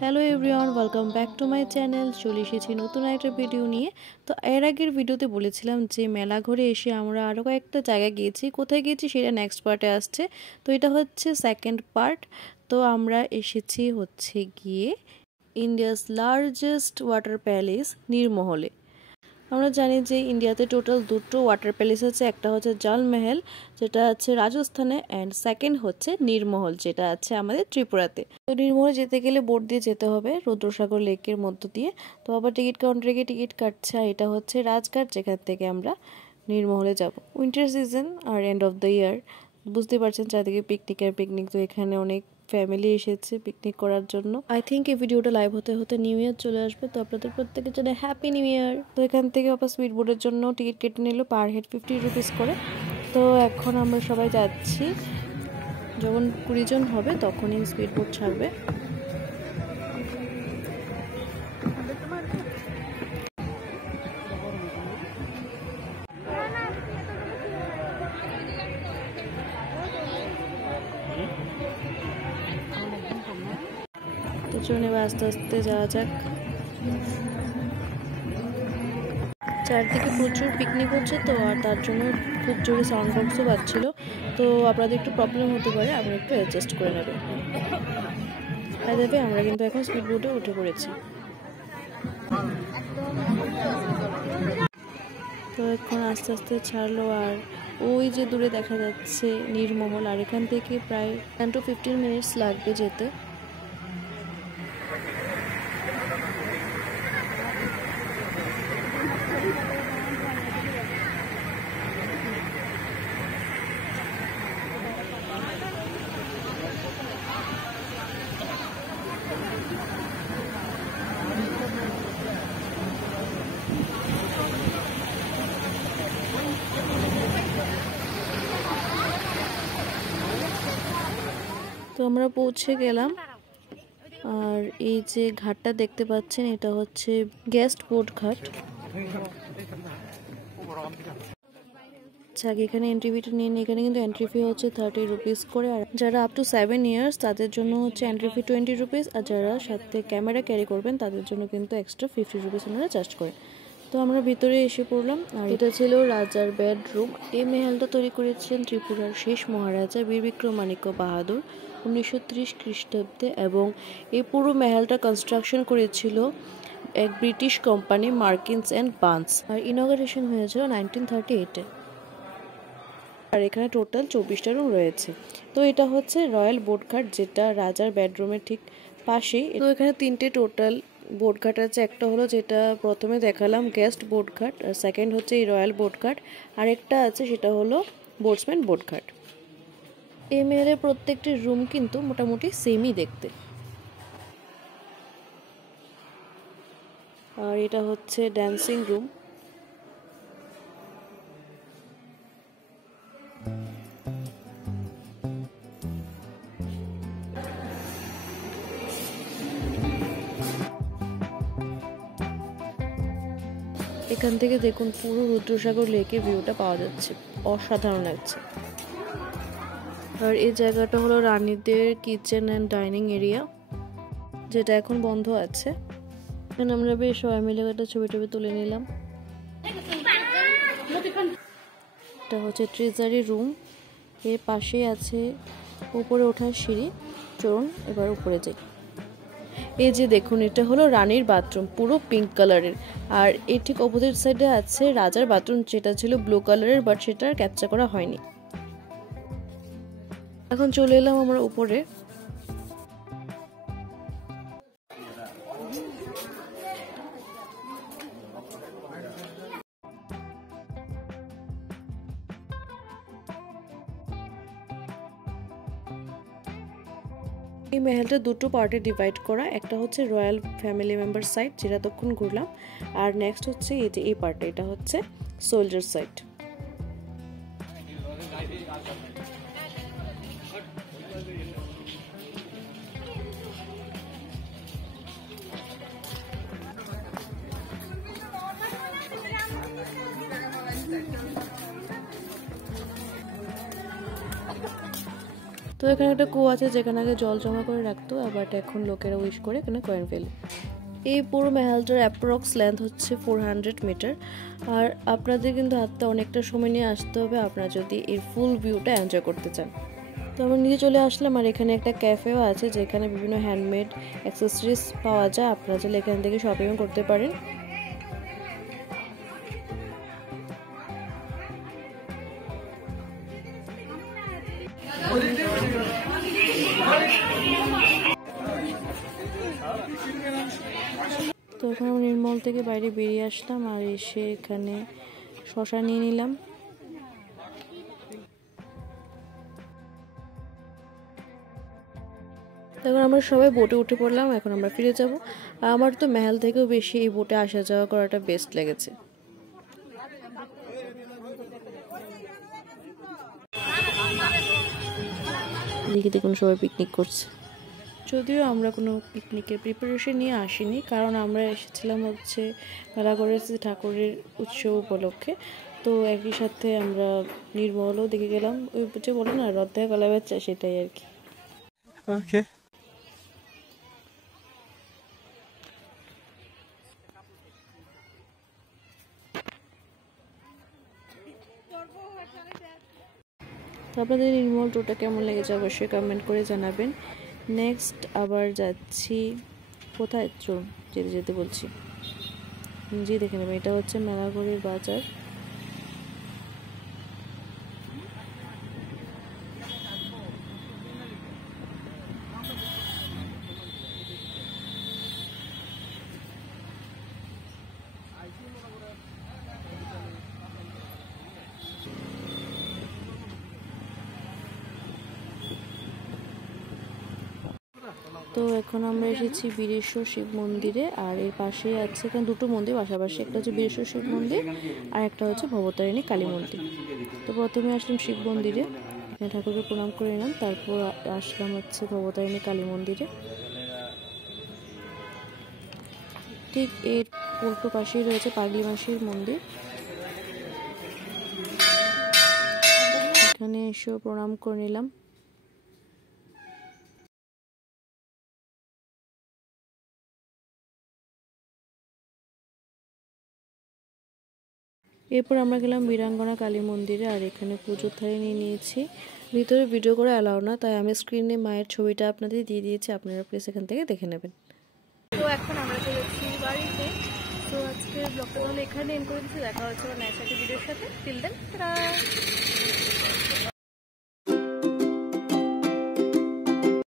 Hello everyone, welcome back to my channel. চলে এসেছি নতুন একটা ভিডিও নিয়ে। তো এর আগের ভিডিওতে বলেছিলাম যে মেলা ঘুরে এসে আমরা আরও কয়েকটা জায়গায় গিয়েছি। কোথায় গিয়েছি সেটা নেক্সট পার্টে আসছে। তো এটা হচ্ছে সেকেন্ড পার্ট। তো আমরা এসেছি হচ্ছে গিয়ে ইন্ডিয়াস লার্জেস্ট ওয়াটার প্যালেস নীরমহলে। আমরা জানি যে ইন্ডিয়াতে টোটাল দুটো ওয়াটার প্যালেস আছে। একটা হচ্ছে জল মহল, যেটা আছে রাজস্থানে, অ্যান্ড সেকেন্ড হচ্ছে নীরমহল, যেটা আছে আমাদের ত্রিপুরাতে। তো নীরমহলে যেতে গেলে বোট দিয়ে যেতে হবে রুদ্রসাগর লেকের মধ্য দিয়ে। তো আবার টিকিট কাউন্টারে গিয়ে টিকিট কাটছে। আর এটা হচ্ছে রাজঘাট, যেখান থেকে আমরা নীরমহলে যাব। উইন্টার সিজন আর এন্ড অফ দ্য ইয়ার, বুঝতে পারছেন চারদিকে পিকনিক আর পিকনিক। তো এখানে অনেক ফ্যামিলি এসেছে পিকনিক করার জন্য। আই থিঙ্ক এই ভিডিওটা লাইভ হতে হতে নিউ ইয়ার চলে আসবে। তো আপনাদের প্রত্যেকের জন্য হ্যাপি নিউ ইয়ার। তো এখান থেকে আবার স্পিড বোটের জন্য টিকিট কেটে নিল পার হেড 50 রুপিস করে। তো এখন আমরা সবাই যাচ্ছি। যখন 20 জন হবে তখনই স্পিড বোট ছাড়বে। তো চলুন এবার আস্তে আস্তে যাওয়া যাক। চারদিকে প্রচুর পিকনিক হচ্ছে তো, আর তার জন্য খুব জোরে সাউন্ড বক্সও বাজছিল। তো আপনাদের একটু প্রবলেম হতে পারে, আমরা একটু অ্যাডজাস্ট করে নেব। দেবে আমরা কিন্তু এখন স্পিড বোটে উঠে পড়েছি। তো এখন আস্তে আস্তে ছাড়লো, আর ওই যে দূরে দেখা যাচ্ছে নীরমহল। আর এখান থেকে প্রায় 10 to 15 মিনিটস লাগবে যেতে। তো আমরা পৌঁছে গেলাম। আর এই যে ঘাটটা দেখতে পাচ্ছেন, এটা হচ্ছে গেস্ট বোট ঘাট। আচ্ছা, এখানে এন্ট্রি ফিটা নিয়ে নিই। এখানে কিন্তু এন্ট্রি ফি হচ্ছে 30 রুপিস করে। আর যারা আপ টু 7 ইয়ার্স তাদের জন্য হচ্ছে এন্ট্রি ফি 20 রুপিস। আর যারা সাথে ক্যামেরা ক্যারি করবেন তাদের জন্য কিন্তু এক্সট্রা 50 রুপিস ওনারা চার্জ করে। তো আমরা ভিতরে এসে পড়লাম। আর এটা ছিল রাজার বেডরুম। এই মেহেলটা তৈরি করেছিলেন ত্রিপুরার শেষ মহারাজা বীর বিক্রমাদিত্য বাহাদুর 1930 খ্রিস্টাব্দে। এবং এই পুরো মেহেলটা কনস্ট্রাকশন করেছিল এক ব্রিটিশ কোম্পানি মার্কিন্স অ্যান্ড বার্নস। আর ইনগরেশন হয়েছিল 1938-এ। আর এখানে টোটাল 24টা রুম রয়েছে। তো এটা হচ্ছে রয়্যাল বোট ঘাট, যেটা রাজার বেডরুমের ঠিক পাশেই। তো এখানে 3টে টোটাল বোট ঘাট আছে। একটা হলো যেটা প্রথমে দেখালাম গেস্ট বোট ঘাট, আর সেকেন্ড হচ্ছে এই রয়্যাল বোট ঘাট। আর একটা আছে সেটা হলো বোটসম্যান বোট ঘাট। এই মেহেলের প্রত্যেকটি রুম কিন্তু মোটামুটি সেমই দেখতে। আর এটা হচ্ছে ড্যান্সিং রুম। এখান থেকে দেখুন পুরো রুদ্রসাগর লেকের ভিউটা পাওয়া যাচ্ছে, অসাধারণ লাগছে। আর এই জায়গাটা হলো রানীদের কিচেন অ্যান্ড ডাইনিং এরিয়া, যেটা এখন বন্ধ আছে। এখানে আমরা বেশ সবাই মিলে একটা ছবি টবি তুলে নিলাম। এটা হচ্ছে ট্রেজারি রুম। এর পাশেই আছে উপরে ওঠার সিঁড়ি। চলুন এবার উপরে যাই। এই যে দেখুন, এটা হলো রানীর বাথরুম, পুরো পিঙ্ক কালারের। আর এর ঠিক অপোজিট সাইডে আছে রাজার বাথরুম, যেটা ছিল ব্লু কালারের, বাট সেটা ক্যাপচার করা হয়নি। এখন চলে এলাম আমরা উপরে। এই মেহেলটা দুটো পার্টে ডিভাইড করা। একটা হচ্ছে রয়্যাল ফ্যামিলি মেম্বার সাইড, যেটা তখন ঘুরলাম। আর নেক্সট হচ্ছে এই যে এই পার্টটা, এটা হচ্ছে সোলজার সাইড। তো এখানে একটা কুয়ো আছে যেখানে আগে জল জমা করে রাখতো, আবার এখন লোকেরা উইশ করে এখানে কয়েন ফেলে। এই পুরো মেহেলটার অ্যাপ্রক্স লেন্থ হচ্ছে 400 মিটার। আর আপনাদের কিন্তু হাতে অনেকটা সময় নিয়ে আসতে হবে আপনারা যদি এর ফুল ভিউটা এনজয় করতে চান। তো আমরা নিচে চলে আসলাম, আর এখানে একটা ক্যাফেও আছে যেখানে বিভিন্ন হ্যান্ডমেড অ্যাক্সেসরিজ পাওয়া যায়, আপনারা চাইলে এখান থেকে শপিং করতে পারেন। তো এখন আমরা নির্মল থেকে বাইরে বেরিয়ে আসলাম, আর এসে এখানে শশা নিয়ে নিলাম। এখন আমরা সবাই বোটে উঠে পড়লাম, এখন আমরা ফিরে যাব। আমার তো মেহেল থেকেও বেশি এই বোটে আসা যাওয়া করাটা বেস্ট লেগেছে। দেখি দেখুন সবাই পিকনিক করছে, যদিও আমরা কোনো পিকনিকের প্রিপারেশন নিয়ে আসিনি, কারণ আমরা এসেছিলাম হচ্ছে মেলাঘরের ঠাকুরের উৎসব উপলক্ষে। তো একই সাথে আমরা নির্মলও দেখে গেলাম, ওই যে বলো না রথ দেখা গলা বাচ্চা, সেটাই আর কি। ওকে। তো আপনাদের নির্মল টুরটা কেমন লেগেছে অবশ্যই কমেন্ট করে জানাবেন। নেক্সট আবার যাচ্ছি কোথায়, চলুন যেতে যেতে বলছি, জি দেখে নেবেন। এটা হচ্ছে মেলাঘরের বাজার। তো এখন আমরা এসেছি বীরেশ্বর শিব মন্দিরে, আর এর পাশেই আছে এখানে দুটো মন্দির পাশাপাশি, একটা হচ্ছে বীরেশ্বর শিব মন্দির আর একটা হচ্ছে ভবতারিণী কালী মন্দির। তো প্রথমে আসলাম শিব মন্দিরে, এখানে ঠাকুরকে প্রণাম করে নিলাম, তারপর আসলাম হচ্ছে ভবতারিণী কালী মন্দিরে। ঠিক এর উল্টো পাশেই রয়েছে পাগলি মাসির মন্দির, এখানে এসেও প্রণাম করে নিলাম। এরপর আমরা গেলাম বীরাঙ্গনা কালী মন্দিরে, আর এখানে পুজোর থালি নিয়ে নিয়েছি। ভিতরে ভিডিও করে অ্যালাউ না, তাই আমি স্ক্রিনে মায়ের ছবিটা আপনাদের দিয়ে দিয়েছি, আপনারা প্লিজ এখান থেকে দেখে নেবেন। তো এখন আমরা চলেছি বাড়িতে। তো আজকের ব্লগটা তাহলে এখানে এন্ড করে দিচ্ছি, দেখা হচ্ছে নেক্সট একটা ভিডিওর সাথে। Till then tata.